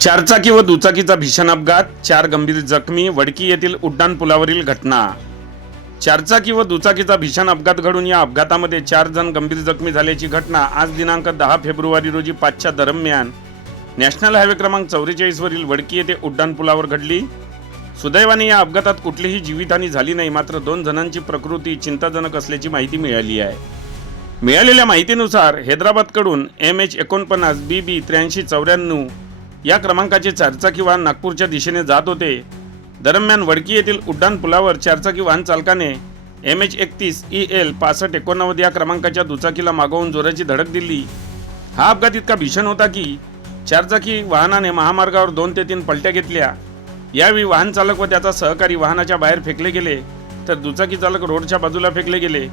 चारचाकी व दुचाकीचा भीषण अपघात, 4 गंभीर जखमी. वडकी येथील उड्डाण पुलावरील घटना. चारचाकी व दुचाकीचा भीषण अपघात घडून या अपघातामध्ये 4 जण गंभीर जखमी झाल्याची घटना आज दिनांक 10 फेब्रुवारी रोजी 5च्या दरम्यान नॅशनल हायवे क्रमांक 44 वरील वडकी येथे उड्डाण पुलावर घडली. सुदैवाने या अपघातात कुठलीही जीवितहानी झाली नाही, मात्र 2 जणांची प्रकृती चिंताजनक असल्याची माहिती मिळाली आहे. मिळालेल्या माहितीनुसार हैदराबादकडून MH49 BB 8394 या क्रमांकाचे चारचाकी वाहन नागपूरच्या दिशेने जात होते. दरम्यान वडकी येथील उड्डाण पुलावर चारचाकी वाहन चालकाने MH31 EL 6589 या क्रमांकाच्या दुचाकीला मागवून जोराची धडक दिली. हा अपघात इतका भीषण होता की चारचाकी वाहनाने महामार्गावर 2 ते 3 पलट्या घेतल्या. यावेळी वाहन चालक व त्याचा सहकारी वाहनाच्या बाहेर फेकले गेले, तर दुचाकी चालक रोडच्या बाजूला फेकले गेले.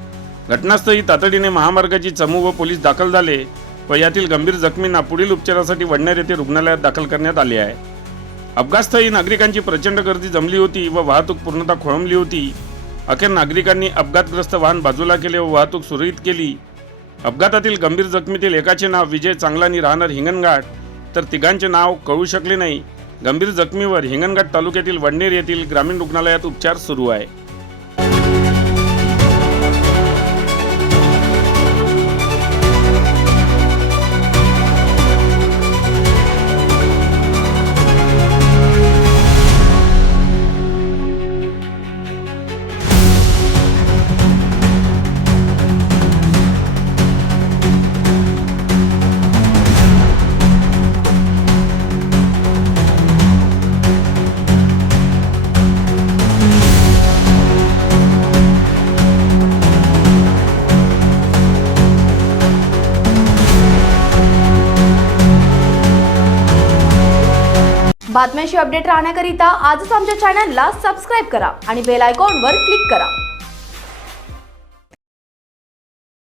घटनास्थळी तातडीने महामार्गाची चमू व पोलीस दाखल झाले व यातील गंभीर जखमींना पुढील उपचारासाठी वडनेर येथे रुग्णालयात दाखल करण्यात आले आहे. अपघातस्थळी नागरिकांची प्रचंड गर्दी जमली होती व वाहतूक पूर्णतः खोळंबली होती. अखेर नागरिकांनी अपघातग्रस्त वाहन बाजूला केले व वाहतूक सुरळीत केली. अपघातातील गंभीर जखमीतील एकाचे नाव विजय चांगलानी राहणार हिंगणघाट, तर तिघांचे नाव कळू शकले नाही. गंभीर जखमीवर हिंगणघाट तालुक्यातील वडनेर येथील ग्रामीण रुग्णालयात उपचार सुरू आहे. बातम्यांशी अपडेट राहण्याकरिता आजच आमच्या चॅनलला सबस्क्राईब करा आणि बेल आयकॉनवर क्लिक करा.